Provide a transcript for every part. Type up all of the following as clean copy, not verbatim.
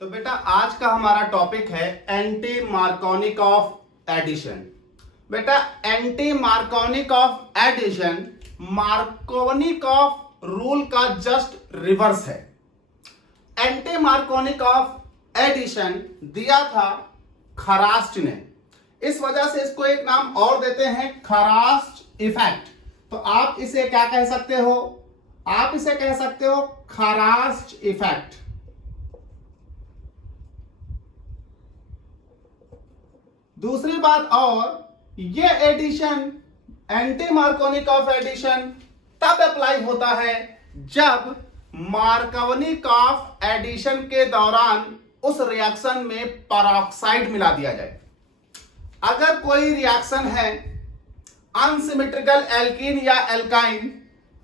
तो बेटा आज का हमारा टॉपिक है एंटी मार्कोनिक ऑफ एडिशन। बेटा anti Markovnikov of addition Markovnikov of rule का जस्ट रिवर्स है। एंटी मार्कोनिक ऑफ एडिशन दिया था खरास्ट ने, इस वजह से इसको एक नाम और देते हैं खरास्ट इफेक्ट। तो आप इसे क्या कह सकते हो? आप इसे कह सकते हो खरास्ट इफेक्ट। दूसरी बात और ये addition anti Markovnikov of addition तब अप्लाई होता है जब मार्कोनिक ऑफ एडिशन के दौरान उस रिएक्शन में पेरोक्साइड मिला दिया जाए। अगर कोई रिएक्शन है अनसिमेट्रिकल एल्कीन या एल्काइन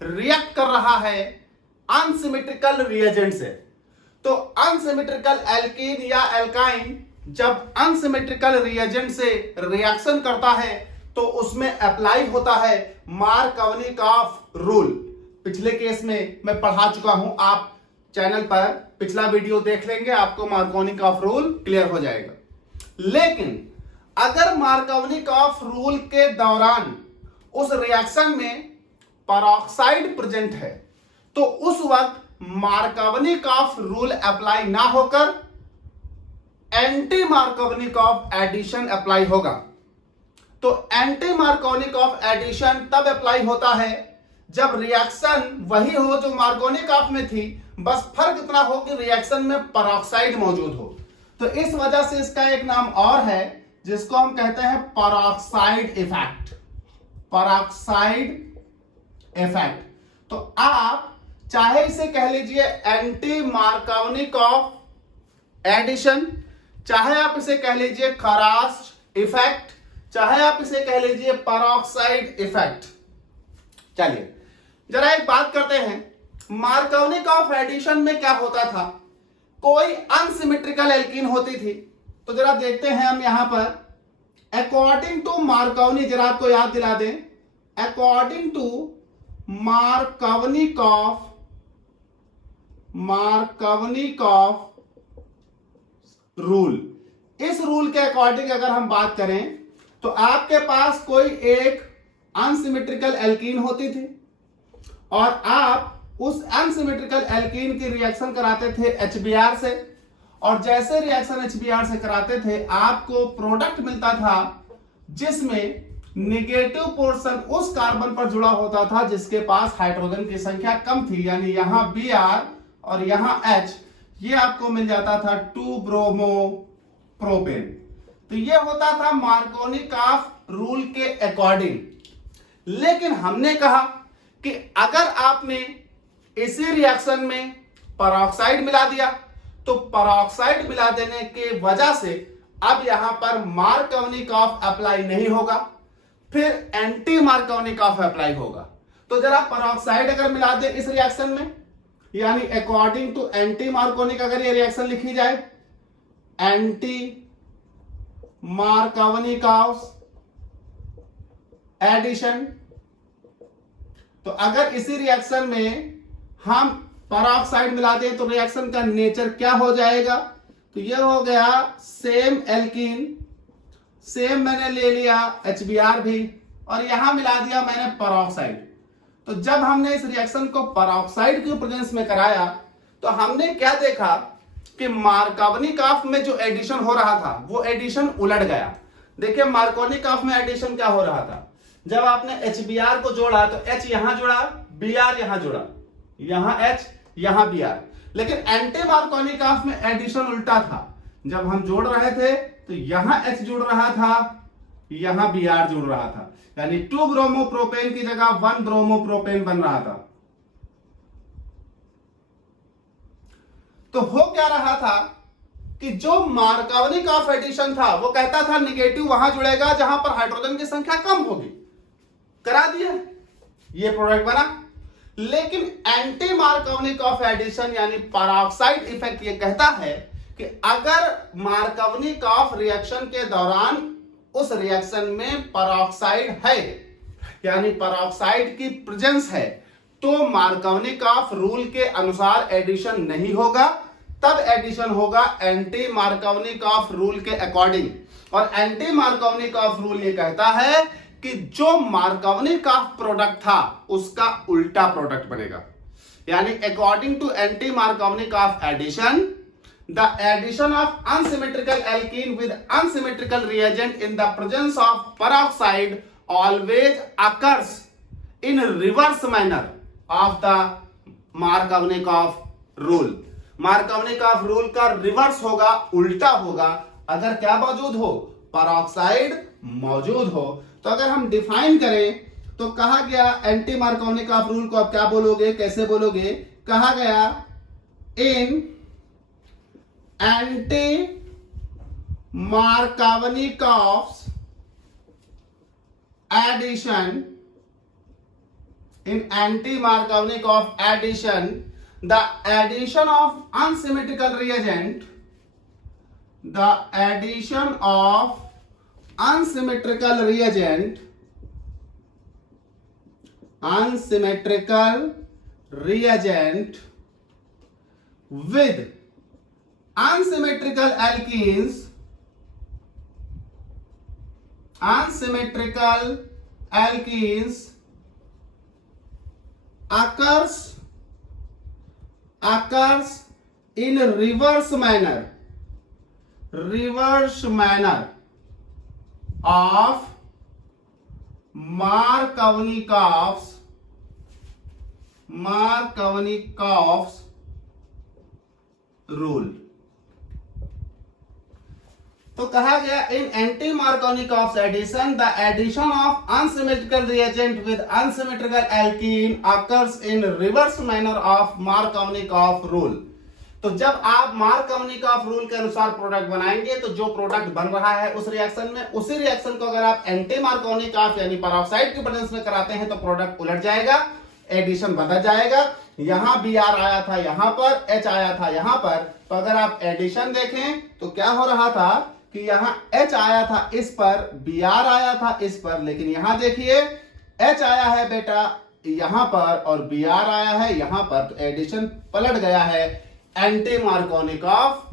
रिएक्ट कर रहा है अनसिमेट्रिकल रिएजेंट से, तो अनसिमेट्रिकल एल्कीन या एल्काइन जब अनसिमेट्रिकल रिएजेंट से रिएक्शन करता है तो उसमें अप्लाई होता है मार्कोनिक ऑफ रूल। पिछले केस में मैं पढ़ा चुका हूं, आप चैनल पर पिछला वीडियो देख लेंगे, आपको मार्कोनिक ऑफ रूल क्लियर हो जाएगा। लेकिन अगर मार्कोनिक ऑफ रूल के दौरान उस रिएक्शन में पेरोक्साइड प्रेजेंट है तो उस वक्त मार्कोनिक ऑफ रूल अप्लाई ना होकर anti Markovnikov of addition apply होगा। तो एंटी मार्कोनिक ऑफ एडिशन तब अप्लाई होता है जब रिएक्शन वही हो जो मार्कोनिक ऑफ में थी, बस फर्क इतना हो कि रिएक्शन में पेरोक्साइड मौजूद हो। तो इस वजह से इसका एक नाम और है जिसको हम कहते हैं पेरोक्साइड इफेक्ट। Peroxide effect. तो आप चाहे इसे कह लीजिए एंटी मार्कोनिक ऑफ एडिशन, चाहे आप इसे कह लीजिए खरास्ट इफेक्ट, चाहे आप इसे कह लीजिए पेरोक्साइड इफेक्ट। चलिए जरा एक बात करते हैं, मार्कोनिक ऑफ एडिशन में क्या होता था? कोई अनसिमेट्रिकल एल्कीन होती थी। तो जरा देखते हैं हम यहां पर अकॉर्डिंग टू मार्कोनी, जरा आपको याद दिला दें, according to Markovnikov of rule, इस रूल के अकॉर्डिंग अगर हम बात करें तो आपके पास कोई एक अनसिमेट्रिकल एल्कीन होती थी और आप उस अनसिमेट्रिकल एल्कीन की रिएक्शन कराते थे HBr से, और जैसे रिएक्शन HBr से कराते थे आपको प्रोडक्ट मिलता था जिसमें नेगेटिव पोर्शन उस कार्बन पर जुड़ा होता था जिसके पास हाइड्रोजन की संख्या कम थी, यानी यहां Br और यहां H, ये आपको मिल जाता था 2 ब्रोमो प्रोपेन। तो ये होता था मार्कोनिक ऑफ रूल के अकॉर्डिंग। लेकिन हमने कहा कि अगर आपने इसी रिएक्शन में पेरोक्साइड मिला दिया तो पेरोक्साइड मिला देने के वजह से अब यहां पर मार्कोनिक ऑफ अप्लाई नहीं होगा, फिर एंटी मार्कोनिक ऑफ अप्लाई होगा। तो जरा पेरोक्साइड अगर मिला दे इस रिएक्शन में, यानी अकॉर्डिंग टू एंटी मार्कोनिक अगर ये रिएक्शन लिखी जाए, एंटी मार्कोनिक ऑफ एडिशन, तो अगर इसी रिएक्शन में हम पेरोक्साइड मिला दें तो रिएक्शन का नेचर क्या हो जाएगा? तो ये हो गया सेम एल्कीन, सेम मैंने ले लिया HBr भी, और यहां मिला दिया मैंने पेरोक्साइड। तो जब हमने इस रिएक्शन को पेरोक्साइड के प्रेजेंस में कराया तो हमने क्या देखा कि मार्कोनिक ऑफ में जो एडिशन हो रहा था वो एडिशन उलट गया। देखिए मार्कोनिक ऑफ में एडिशन क्या हो रहा था, जब आपने HBr को जोड़ा तो H यहां जुड़ा, Br यहां जुड़ा, यहां H यहां Br। लेकिन एंटी मार्कोनिक ऑफ में एडिशन उल्टा था, जब हम जोड़ रहे थे तो यहां H जुड़ रहा था, यहां Br जुड़ रहा था, यानी 2 ब्रोमो प्रोपेन की जगह 1 ब्रोमो प्रोपेन बन रहा था। तो हो क्या रहा था कि जो मार्कोनिक ऑफ एडिशन था वो कहता था नेगेटिव वहां जुड़ेगा जहां पर हाइड्रोजन की संख्या कम होगी, करा दिया, ये प्रोडक्ट बना। लेकिन एंटी मार्कोनिक ऑफ एडिशन यानी पेरोक्साइड इफेक्ट ये कहता है कि अगर मार्कोनिक ऑफ रिएक्शन के दौरान उस रिएक्शन में पेरोक्साइड है, यानी पेरोक्साइड की प्रेजेंस है, तो मार्कोनिक ऑफ रूल के अनुसार एडिशन नहीं होगा, तब एडिशन होगा एंटी मार्कोवनिकॉफ रूल के अकॉर्डिंग। और एंटी मार्कोवनिकॉफ रूल ये कहता है कि जो मार्कोवनिकॉफ प्रोडक्ट था उसका उल्टा प्रोडक्ट बनेगा। यानी according to anti Markovnikov addition, the addition of unsymmetrical alkene with unsymmetrical reagent in the presence of peroxide always occurs in reverse manner of the Markovnikov rule। Markovnikov rule का reverse होगा, उल्टा होगा, अगर क्या मौजूद हो, पेरोक्साइड मौजूद हो। तो अगर हम डिफाइन करें तो कहा गया एंटी मार्कोवनिकॉफ रूल को आप क्या बोलोगे, कैसे बोलोगे? कहा गया in anti Markovnikov addition, in anti-Markovnikov addition, the addition of unsymmetrical reagent, the addition of unsymmetrical reagent, unsymmetrical reagent with unsymmetrical alkenes, unsymmetrical alkenes occurs in reverse manner of Markovnikov's rule। तो कहा गया in anti Markovnikov addition, the addition of unsymmetrical reagent with unsymmetrical alkene occurs in reverse manner of Markovnikov rule. तो जब आप Markovnikov rule के अनुसार product बनाएंगे तो जो प्रोडक्ट बन रहा है उस रिएक्शन में, उसी रिएक्शन को अगर आप एंटी मार्कोवनिकॉफ यानी पेरोक्साइड की प्रेजेंस में कराते हैं तो प्रोडक्ट उलट जाएगा, एडिशन बदल जाएगा। यहां Br आया था, यहां पर H आया था, यहां पर। तो अगर आप एडिशन देखें तो क्या हो रहा था कि यहां H आया था इस पर, Br आया था इस पर, लेकिन यहां देखिए H आया है बेटा यहां पर और Br आया है यहां पर। तो एडिशन पलट गया है एंटी मार्कोवनिकॉफ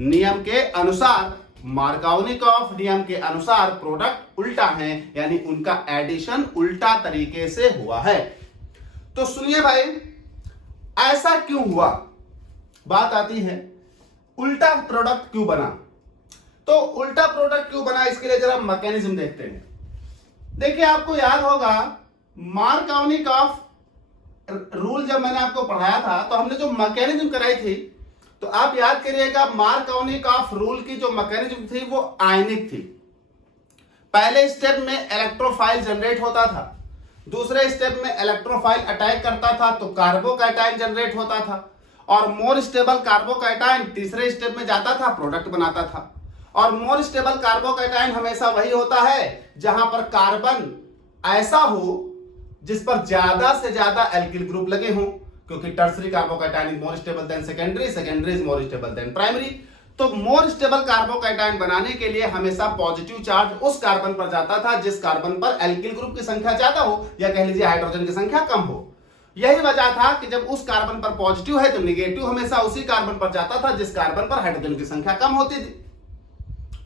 नियम के अनुसार। मार्कोवनिकॉफ नियम के अनुसार प्रोडक्ट उल्टा है, यानी उनका एडिशन उल्टा तरीके से हुआ है। तो सुनिए भाई, ऐसा क्यों हुआ? बात आती है उल्टा प्रोडक्ट क्यों बना। तो उल्टा प्रोडक्ट क्यों बना, इसके लिए जरा मैकेनिज्म देखते हैं। देखिए आपको याद होगा मार्कोवनिकॉफ रूल जब मैंने आपको पढ़ाया था तो हमने जो मैकेनिज्म कराई थी, तो आप याद करिएगा मार्कोवनिकॉफ रूल की जो मैकेनिज्म थी वो आयनिक थी। पहले स्टेप में इलेक्ट्रोफाइल जनरेट होता था, दूसरे स्टेप में इलेक्ट्रोफाइल अटैक करता था तो कार्बोकैटायन जनरेट होता था, और मोर स्टेबल कार्बोकैटायन तीसरे स्टेप में जाता था, प्रोडक्ट बनाता था। और मोर स्टेबल कार्बोकैटायन हमेशा वही होता है जहां पर कार्बन ऐसा हो जिस पर ज्यादा से ज्यादा एल्किल ग्रुप लगे हों, क्योंकि tertiary carbocation is more stable then secondary, secondary is more stable then primary. तो मोर स्टेबल कार्बोकैटायन बनाने के लिए हमेशा पॉजिटिव चार्ज उस कार्बन पर जाता था जिस कार्बन पर एल्किल ग्रुप की संख्या ज्यादा हो, या कह लीजिए हाइड्रोजन की संख्या कम हो। यही वजह था कि जब उस कार्बन पर पॉजिटिव है तो निगेटिव हमेशा उसी कार्बन पर जाता था जिस कार्बन पर हाइड्रोजन की संख्या कम होती थी।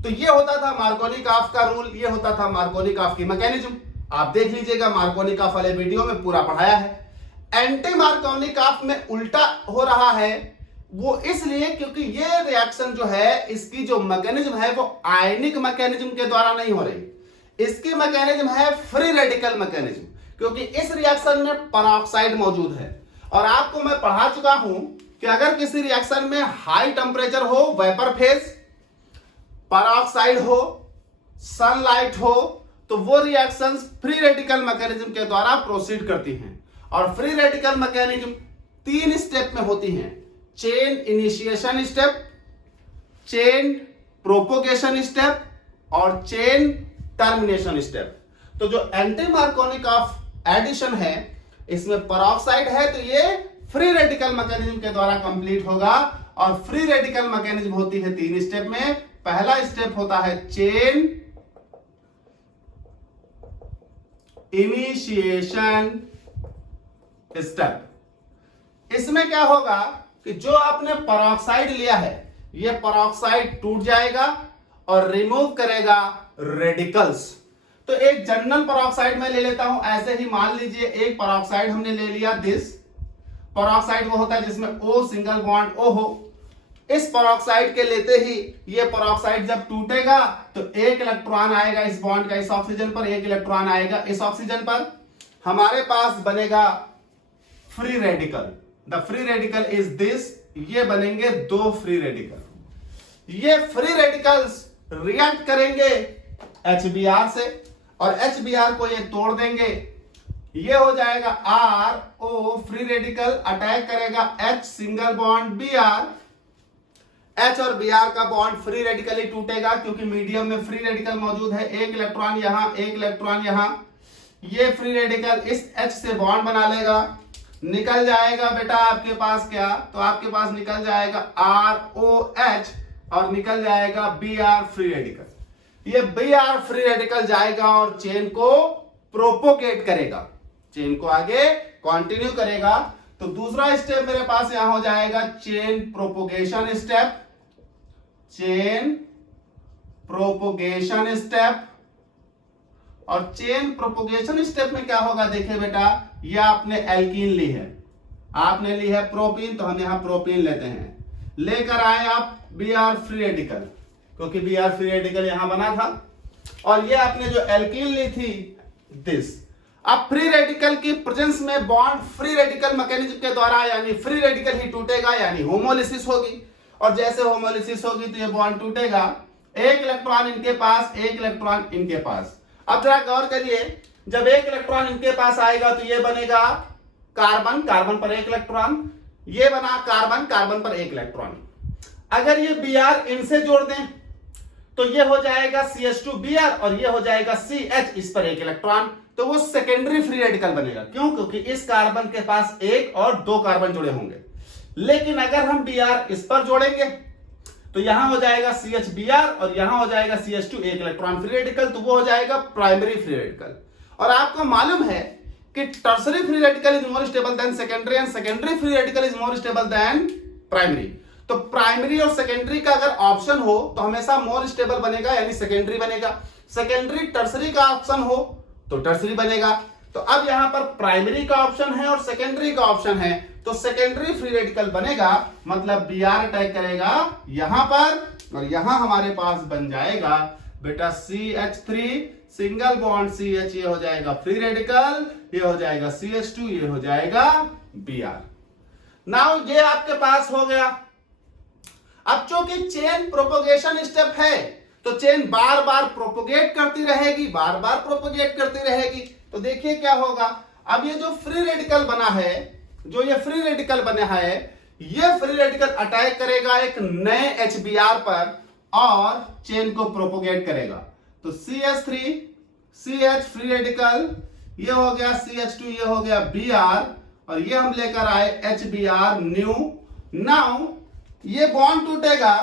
तो ये होता था मार्कोवनिकॉफ का रूल, ये होता था मार्कोवनिकॉफ की मैकेनिज्म। आप देख लीजिएगा मार्कोवनिकॉफ वाले वीडियो में पूरा पढ़ाया है। एंटी मार्कोवनिकॉफ में उल्टा हो रहा है वो इसलिए क्योंकि ये रिएक्शन जो है इसकी जो मैकेनिज्म है वो आयनिक मैकेनिज्म के द्वारा नहीं हो रही, इसकी मैकेनिज्म है फ्री रेडिकल मैकेनिज्म, क्योंकि इस रिएक्शन में पेरोक्साइड मौजूद है। और आपको मैं पढ़ा चुका हूं कि अगर किसी रिएक्शन में हाई टेम्परेचर हो, वेपर फेज, पेरोक्साइड हो, सनलाइट हो, तो वो रिएक्शंस फ्री रेडिकल मैकेनिज्म के द्वारा प्रोसीड करती हैं। और फ्री रेडिकल मैकेनिज्म 3 स्टेप में होती हैं: chain initiation step, chain propagation step और चेन टर्मिनेशन स्टेप। तो जो एंटी मार्कोवनिकॉफ एडिशन है इसमें पेरोक्साइड है तो ये फ्री रेडिकल मैकेनिज्म के द्वारा कंप्लीट होगा। और फ्री रेडिकल मैकेनिज्म होती है 3 स्टेप में। पहला स्टेप होता है चेन इनिशिएशन स्टेप। इसमें क्या होगा कि जो आपने पेरोक्साइड लिया है ये पेरोक्साइड टूट जाएगा और रिमूव करेगा रेडिकल्स। तो एक जनरल पेरोक्साइड मैं ले लेता हूं, ऐसे ही मान लीजिए एक पेरोक्साइड हमने ले लिया, दिस पेरोक्साइड वो होता है जिसमें O सिंगल बॉन्ड O हो। इस पेरोक्साइड के लेते ही ये पेरोक्साइड जब टूटेगा तो एक इलेक्ट्रॉन आएगा इस बॉन्ड का इस ऑक्सीजन पर, एक इलेक्ट्रॉन आएगा इस ऑक्सीजन पर, हमारे पास बनेगा free radical. The free radical is this, ये बनेंगे दो फ्री रेडिकल। ये फ्री रेडिकल्स रिएक्ट करेंगे HBr से और HBr को ये तोड़ देंगे, ये हो जाएगा RO फ्री रेडिकल, अटैक करेगा H single bond Br, H और Br का बॉन्ड फ्री रेडिकली टूटेगा क्योंकि मीडियम में फ्री रेडिकल मौजूद है, एक इलेक्ट्रॉन यहां एक इलेक्ट्रॉन यहां, ये फ्री रेडिकल इस H से बॉन्ड बना लेगा, निकल जाएगा बेटा आपके पास क्या, तो आपके पास निकल जाएगा ROH और निकल जाएगा Br फ्री रेडिकल। ये Br फ्री रेडिकल जाएगा और चेन को प्रोपोगेट करेगा, चेन को आगे कंटिन्यू करेगा। तो दूसरा स्टेप मेरे पास यहां हो जाएगा chain propagation step, chain propagation step. और चेन प्रोपोगेशन स्टेप में क्या होगा, देखिए बेटा ये आपने एल्कीन ली है, आपने ली है प्रोपीन, तो हम यहां प्रोपीन लेते हैं, लेकर आए आप Br फ्री रेडिकल क्योंकि Br फ्री रेडिकल यहां बना था, और ये आपने जो एल्कीन ली थी दिस। अब फ्री रेडिकल की प्रेजेंस में बॉन्ड फ्री रेडिकल मैकेनिज्म के द्वारा यानी फ्री रेडिकल ही टूटेगा, यानी होमोलिसिस होगी, और जैसे होमोलिसिस होगी तो ये बॉन्ड टूटेगा, एक इलेक्ट्रॉन इनके पास एक इलेक्ट्रॉन इनके पास। अब जरा गौर करिए, जब एक इलेक्ट्रॉन इनके पास आएगा तो ये बनेगा कार्बन, कार्बन पर एक इलेक्ट्रॉन, ये बना कार्बन, कार्बन पर एक इलेक्ट्रॉन। अगर ये Br इनसे जोड़ दें तो ये हो जाएगा CH2Br और ये हो जाएगा CH, इस पर एक इलेक्ट्रॉन, तो वो सेकेंडरी फ्री रेडिकल बनेगा। क्यों? क्योंकि इस कार्बन के पास एक और दो कार्बन जुड़े होंगे। लेकिन अगर हम Br इस पर जोड़ेंगे तो यहां हो जाएगा CHBr और यहां हो जाएगा CH2, एक इलेक्ट्रॉन फ्री रेडिकल, तो वो हो जाएगा प्राइमरी फ्री रेडिकल। और आपको मालूम है कि tertiary free radical is more stable then secondary and secondary free radical is more stable then primary. तो प्राइमरी और सेकेंडरी का अगर ऑप्शन हो तो हमेशा मोर स्टेबल बनेगा, यानी सेकेंडरी बनेगा। सेकेंडरी टर्सरी का ऑप्शन हो तो टर्सरी बनेगा। तो अब यहां पर प्राइमरी का ऑप्शन है और सेकेंडरी का ऑप्शन है, तो सेकेंडरी फ्री रेडिकल बनेगा, मतलब Br अटैक करेगा यहां पर और यहां हमारे पास बन जाएगा बेटा CH3 सिंगल बॉन्ड CH, ये हो जाएगा फ्री रेडिकल, ये हो जाएगा CH2, ये हो जाएगा Br। नाउ ये आपके पास हो गया। अब चूंकि चेन प्रोपोगेशन स्टेप है तो चेन बार बार प्रोपोगेट करती रहेगी, बार बार प्रोपोगेट करती रहेगी। तो देखिए क्या होगा, अब ये जो फ्री रेडिकल बना है, जो ये फ्री रेडिकल बना है, ये फ्री रेडिकल अटैक करेगा एक नए HBr पर और चेन को प्रोपोगेट करेगा। तो CH3 CH फ्री रेडिकल, ये हो गया CH2, ये हो गया Br और ये हम लेकर आए HBr न्यू। नाउ ये बॉन्ड टूटेगा,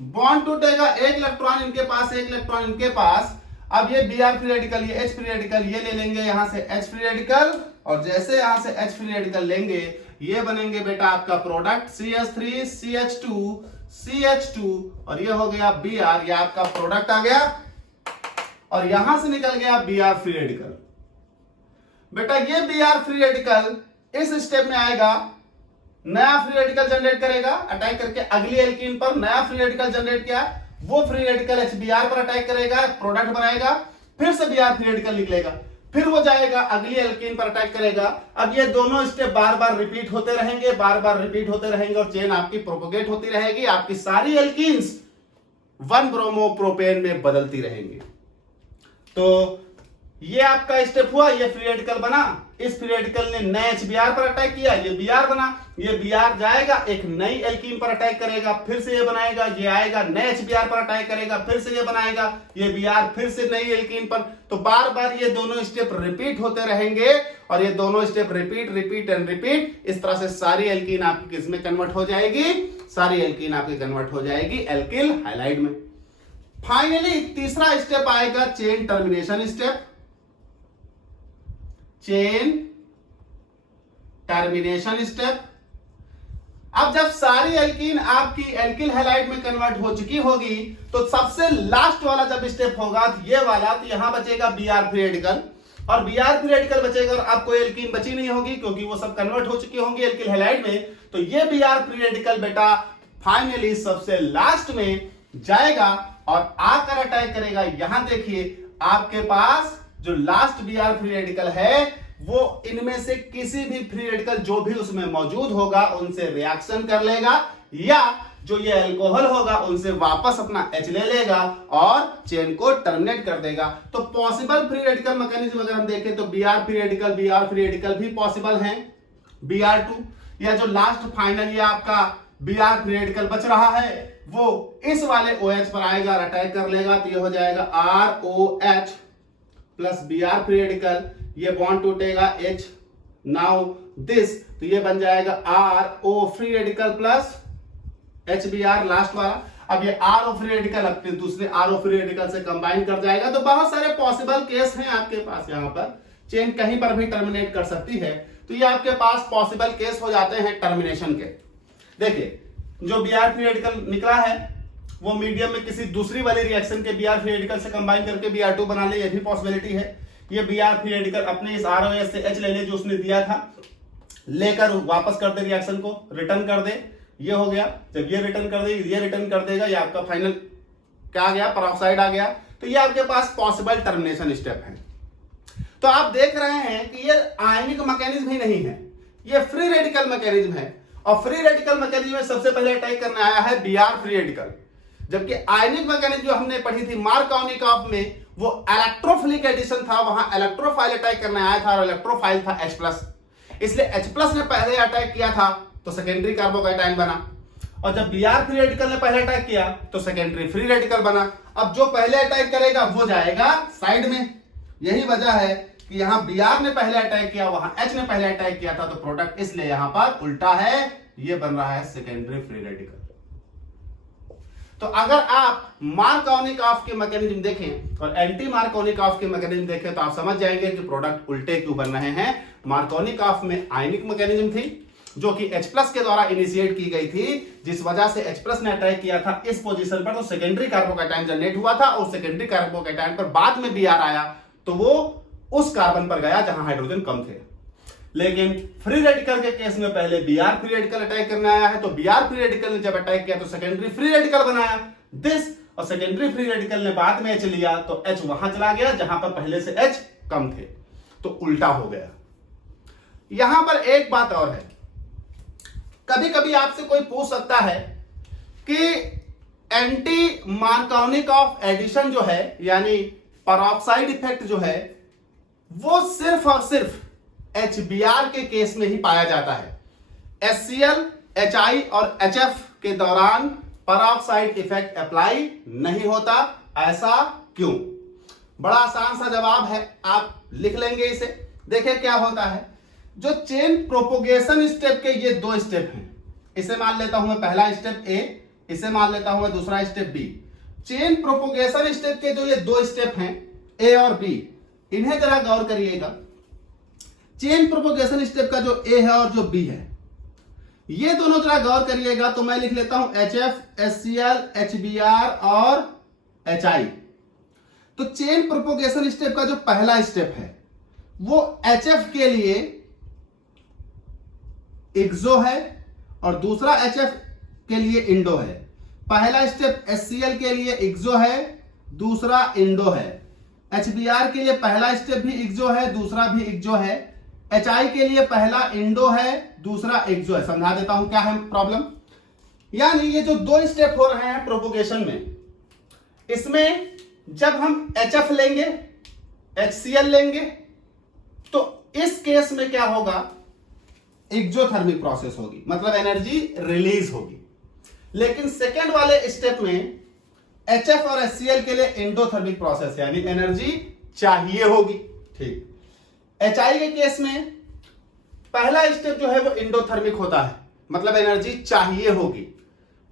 बॉन्ड टूटेगा, एक इलेक्ट्रॉन इनके पास एक इलेक्ट्रॉन इनके पास। अब ये Br फ्री रेडिकल, ये H फ्री रेडिकल, ये ले लेंगे यहां से H फ्री रेडिकल, और जैसे यहां से H फ्री रेडिकल लेंगे ये बनेंगे बेटा आपका प्रोडक्ट CH3 CH2 CH2 और ये हो गया Br, ये आपका प्रोडक्ट आ गया और यहां से निकल गया Br फ्री रेडिकल। बेटा ये Br फ्री रेडिकल इस स्टेप में आएगा, नया फ्री रेडिकल जनरेट करेगा, अटैक करके अगली एल्कीन पर नया फ्री रेडिकल जनरेट किया, वो फ्री रेडिकल HBr पर अटैक करेगा, प्रोडक्ट बनाएगा, फिर से Br फ्री रेडिकल निकलेगा, फिर वो जाएगा अगली एल्कीन पर अटैक करेगा। अब ये दोनों स्टेप बार बार रिपीट होते रहेंगे, बार बार रिपीट होते रहेंगे और चेन आपकी प्रोपोगेट होती रहेगी, आपकी सारी एल्कीन्स 1 ब्रोमो प्रोपेन में बदलती रहेंगी। तो ये आपका स्टेप हुआ, ये फ्री रेडिकल बना, इस फ्री रेडिकल ने नए HBr पर अटैक किया, ये Br बना, ये Br जाएगा एक नई एल्कीन पर अटैक करेगा, फिर से ये बनाएगा, ये आएगा नए HBr पर अटैक करेगा, फिर से ये बनाएगा, ये Br फिर से नई एल्कीन पर। तो बार बार ये दोनों स्टेप रिपीट होते रहेंगे और ये दोनों step repeat repeat and repeat, इस तरह से सारी एल्कीन आपकी किसमें कन्वर्ट हो जाएगी, सारी एल्कीन आपकी कन्वर्ट हो जाएगी एल्किल हाइलाइड में। फाइनली तीसरा स्टेप आएगा chain termination step, chain termination step. अब जब सारी एल्कीन आपकी एल्किल हैलाइड में कन्वर्ट हो चुकी होगी तो सबसे लास्ट वाला जब स्टेप होगा तो ये वाला, तो यहां बचेगा Br फ्री रेडिकल, और Br फ्री रेडिकल बचेगा और आपको एल्कीन बची नहीं होगी क्योंकि वो सब कन्वर्ट हो चुकी होंगी एल्किल हैलाइड में। तो ये Br फ्री रेडिकल बेटा फाइनली सबसे लास्ट में जाएगा और आकर अटैक करेगा। यहां देखिए आपके पास जो लास्ट Br फ्री रेडिकल है वो इनमें से किसी भी फ्री रेडिकल जो भी उसमें मौजूद होगा उनसे रिएक्शन कर लेगा, या जो ये अल्कोहल होगा उनसे वापस अपना H ले लेगा और चेन को टर्मिनेट कर देगा। तो पॉसिबल फ्री रेडिकल मैकेनिज्म अगर हम देखें तो Br फ्री रेडिकल भी पॉसिबल हैं, Br2, या जो लास्ट फाइनल ये आपका Br फ्री रेडिकल बच रहा है वो इस वाले OH पर आएगा और अटैक कर लेगा। तो ये हो जाएगा ROH plus Br free radical, ये बॉन्ड टूटेगा H, नाउ दिस, तो ये बन जाएगा RO free radical plus HBr last वाला। अब ये RO फ्री रेडिकल अपने दूसरे RO फ्री रेडिकल से कंबाइन कर जाएगा। तो बहुत सारे पॉसिबल केस हैं आपके पास, यहां पर चेन कहीं पर भी टर्मिनेट कर सकती है। तो ये आपके पास पॉसिबल केस हो जाते हैं टर्मिनेशन के। देखिए जो Br फ्री रेडिकल निकला है वो मीडियम में किसी दूसरी वाली रिएक्शन के Br फ्री रेडिकल से कंबाइन करके Br2 बना ले, ये भी पॉसिबिलिटी है। ये Br फ्री रेडिकल अपने इस ROH से H ले ले जो उसने दिया था, लेकर वापस कर दे रिएक्शन को, रिटर्न कर दे, ये हो गया। जब ये रिटर्न कर दे, ये रिटर्न कर देगा, ये आपका फाइनल क्या आ गया, पेरोक्साइड आ गया। तो ये आपके पास पॉसिबल टर्मिनेशन स्टेप है। तो आप देख रहे हैं कि ये आयनिक मैकेनिज्म ही नहीं है, ये फ्री रेडिकल मैकेनिज्म है। और फ्री रेडिकल मैकेनिज्म में सबसे पहले अटैक करने आया है Br फ्री रेडिकल, जबकि आयनिक मैकेनिज्म जो हमने पढ़ी थी मार्कोनिकॉफ में वो इलेक्ट्रोफिलिक एडिशन था, वहां इलेक्ट्रोफाइल अटैक करने आया था और इलेक्ट्रोफाइल था H+, इसलिए H+ ने पहले अटैक किया था तो सेकेंडरी कार्बोकैटायन बना, और जब Br फ्री रेडिकल ने पहले अटैक किया तो सेकेंडरी फ्री रेडिकल बना। अब जो पहले अटैक करेगा वो जाएगा साइड में। यही वजह है कि यहां Br ने पहले अटैक किया, वहां H ने पहले अटैक किया था, तो प्रोडक्ट इसलिए यहां पर उल्टा है, ये बन रहा है सेकेंडरी फ्री रेडिकल। तो अगर आप मार्कोनिकॉफ के मैकेनिज्म देखें और एंटी मार्कोनिकॉफ के मैकेनिज्म देखें तो आप समझ जाएंगे कि प्रोडक्ट उल्टे क्यों बन रहे हैं। मार्कोनिकॉफ में आयनिक मैकेनिज्म थी जो कि H+ के द्वारा इनिशिएट की गई थी, जिस वजह से H+ ने अटैक किया था इस पोजीशन पर, तो सेकेंडरी कार्बोकैटायन जनरेट हुआ था और सेकेंडरी कार्बोकैटायन पर बाद में Br आया तो वो उस कार्बन पर गया जहां हाइड्रोजन कम थे। लेकिन फ्री रेडिकल के केस में पहले Br फ्री रेडिकल अटैक करने आया है, तो Br फ्री रेडिकल ने जब अटैक किया तो सेकेंडरी फ्री रेडिकल बनाया दिस, और सेकेंडरी फ्री रेडिकल ने बाद में H लिया तो H वहां चला गया जहां पर पहले से H कम थे, तो उल्टा हो गया। यहां पर एक बात और है, कभी कभी आपसे कोई पूछ सकता है कि एंटी मार्कोनिकॉफ एडिशन जो है यानी पेरोक्साइड इफेक्ट जो है वो सिर्फ और सिर्फ HBr के केस में ही पाया जाता है, HCl, HI और HF के दौरान पेरोक्साइड इफेक्ट अप्लाई नहीं होता। ऐसा क्यों? बड़ा आसान सा जवाब है, आप लिख लेंगे इसे। देखिए क्या होता है, जो चेन प्रोपोगेशन स्टेप के ये दो स्टेप हैं, इसे मान लेता हूं मैं पहला स्टेप A, इसे मान लेता हूं मैं दूसरा step B। Chain propagation step के जो ये दो स्टेप हैं A और B, इन्हें जरा गौर करिएगा। चेन प्रोपोगेशन स्टेप का जो A है और जो B है, ये दोनों जरा गौर करिएगा। तो मैं लिख लेता हूं HF, HCl, HBr और HI। तो चेन प्रोपोगेशन स्टेप का जो पहला स्टेप है वो HF के लिए एक्सो है और दूसरा HF के लिए इंडो है। पहला स्टेप HCl के लिए एक्सो है, दूसरा इंडो है। HBr के लिए पहला स्टेप भी एक्सो है, दूसरा भी एक्सो है। HI के लिए पहला इंडो है, दूसरा एक्सो है। समझा देता हूं क्या है प्रॉब्लम। यानी ये जो दो स्टेप हो रहे हैं प्रोपोगेशन में, इसमें जब हम HF लेंगे, HCl लेंगे, तो इस केस में क्या होगा, एक्सोथर्मिक प्रोसेस होगी, मतलब एनर्जी रिलीज होगी। लेकिन सेकेंड वाले स्टेप में HF और HCl के लिए एंडोथर्मिक प्रोसेस यानी एनर्जी चाहिए होगी। ठीक, HI के केस में पहला स्टेप जो है वो एंडोथर्मिक होता है, मतलब एनर्जी चाहिए होगी।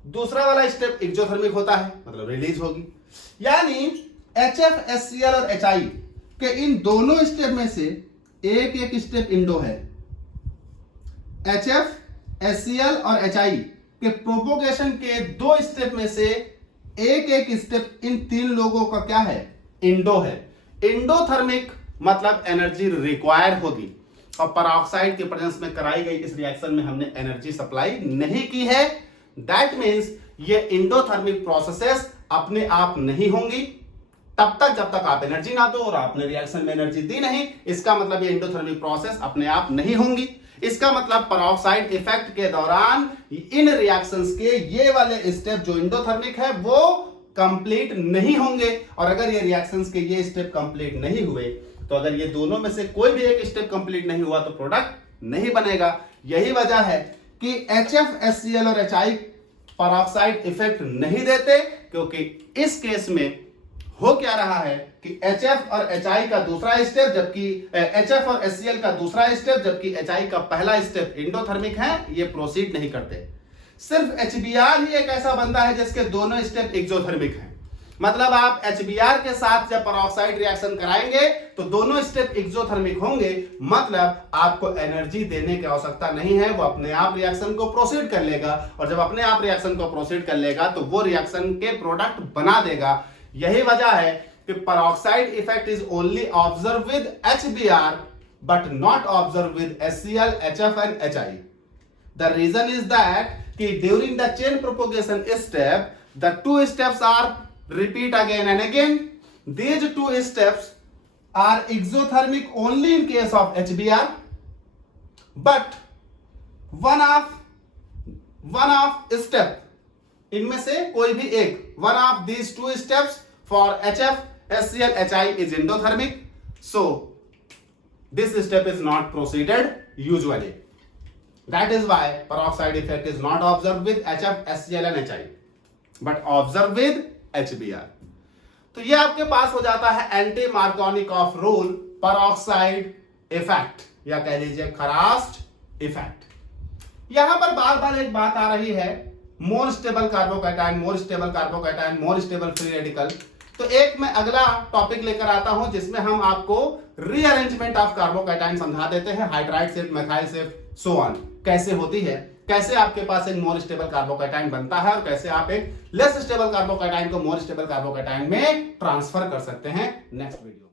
दूसरा वाला स्टेप एक्सोथर्मिक होता है, मतलब रिलीज होगी। यानी HF, HCl और HI के इन दोनों स्टेप में से एक एक स्टेप इंडो है। HF, HCl और HI के प्रोपोगेशन के 2 स्टेप में से एक एक स्टेप इन 3 लोगों का क्या है? इंडो है। इंडोथर्मिक मतलब एनर्जी रिक्वायर होगी, और पेरोक्साइड के प्रेजेंस में कराई गई इस रिएक्शन में हमने एनर्जी सप्लाई नहीं की है। दैट मींस ये इंडोथर्मिक प्रोसेसेस अपने आप नहीं होंगी तब तक जब तक आप एनर्जी ना दो, और आपने रिएक्शन में एनर्जी दी नहीं, इसका मतलब ये इंडोथर्मिक प्रोसेस अपने आप नहीं होंगी। इसका मतलब पेरोक्साइड इफेक्ट के दौरान इन रिएक्शंस के ये वाले स्टेप जो इंडोथर्मिक है वो कंप्लीट नहीं होंगे, और अगर ये रिएक्शंस के ये स्टेप कंप्लीट नहीं हुए तो अगर ये दोनों में से कोई भी एक स्टेप कंप्लीट नहीं हुआ तो प्रोडक्ट नहीं बनेगा। यही वजह है कि HF, HCl और HI पेरोक्साइड इफेक्ट नहीं देते, क्योंकि इस केस में हो क्या रहा है कि HF और HI का दूसरा स्टेप, जबकि HF और HCl का दूसरा स्टेप, जबकि HI का पहला स्टेप इंडोथर्मिक है, ये प्रोसीड नहीं करते। सिर्फ HBr ही एक ऐसा बंदा है जिसके दोनों स्टेप एक्सोथर्मिक हैं। मतलब आप HBr के साथ जब पेरोक्साइड रिएक्शन कराएंगे तो दोनों स्टेप एक्सोथर्मिक होंगे, मतलब आपको एनर्जी देने की आवश्यकता नहीं है, वो अपने आप रिएक्शन को प्रोसीड कर लेगा, और जब अपने आप रिएक्शन को प्रोसीड कर लेगा तो वो रिएक्शन के प्रोडक्ट बना देगा। यही वजह है कि peroxide effect is only observe with HBr but not observe with HCl, HF and HI। The reason is that कि during the chain propagation step the 2 steps are repeat again and again. These 2 steps are exothermic only in case of HBr, but one of step इनमें से कोई भी एक one of these 2 steps for HF, HCl, HI is endothermic, so this step is not proceeded usually. That is why peroxide effect is not observed with HF, HCl and HI, but observed with HBr। तो ये आपके पास हो जाता है anti Markovnikov rule peroxide effect, या कह लीजिए खरास्ट effect. यहां पर बार बार एक बात आ रही है, more stable carbocation, more stable carbocation, more stable free radical. तो एक मैं अगला टॉपिक लेकर आता हूं जिसमें हम आपको रीअरेंजमेंट ऑफ कार्बोकैटायन समझा देते हैं, hydride shift, methyl shift, so on कैसे होती है, कैसे आपके पास एक मोर स्टेबल कार्बोकैटायन बनता है, और कैसे आप एक लेस स्टेबल कार्बोकैटायन को मोर स्टेबल कार्बोकैटायन में ट्रांसफर कर सकते हैं। Next video.